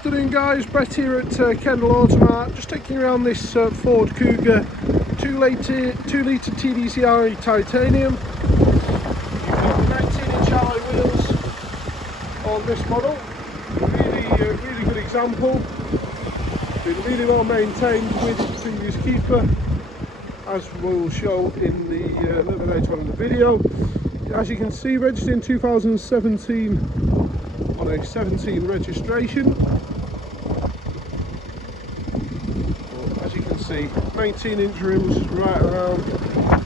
Afternoon guys, Brett here at Kendal Automart, just taking you around this Ford Kuga 2 litre TDCi titanium. You've got 19-inch alloy wheels on this model. Really good example. Been really well maintained with its previous keeper, as we'll show in the little bit later on in the video. As you can see, registered in 2017 on a 17 registration. Well, as you can see, 19-inch rims right around,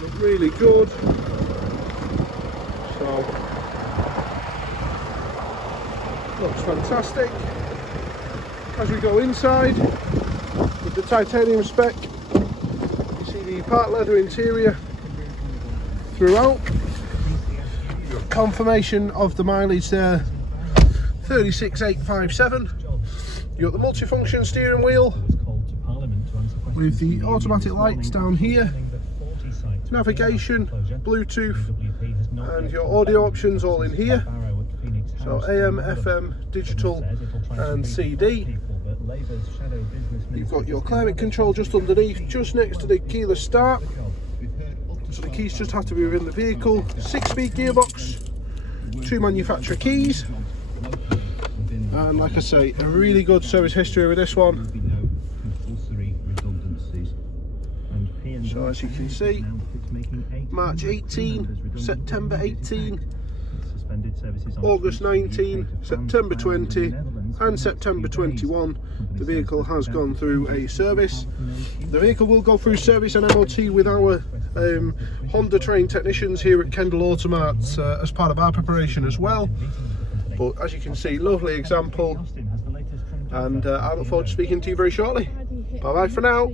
look really good. So, looks fantastic. As we go inside, with the titanium spec, you see the part leather interior throughout. Confirmation of the mileage there, 36,857. You've got the multifunction steering wheel with the automatic lights down here, navigation, Bluetooth, and your audio options all in here. So AM, FM, digital and CD. You've got your climate control just underneath, just next to the keyless start. So the keys just have to be within the vehicle. 6-speed gearbox, 2 manufacturer keys, and like I say, a really good service history with this one. So as you can see, March 18, September 18, August 19, September 20 and September 21, the vehicle has gone through a service. The vehicle will go through service and MOT with our Honda trained technicians here at Kendal Automart as part of our preparation as well. But as you can see, lovely example, and I look forward to speaking to you very shortly. Bye bye for now.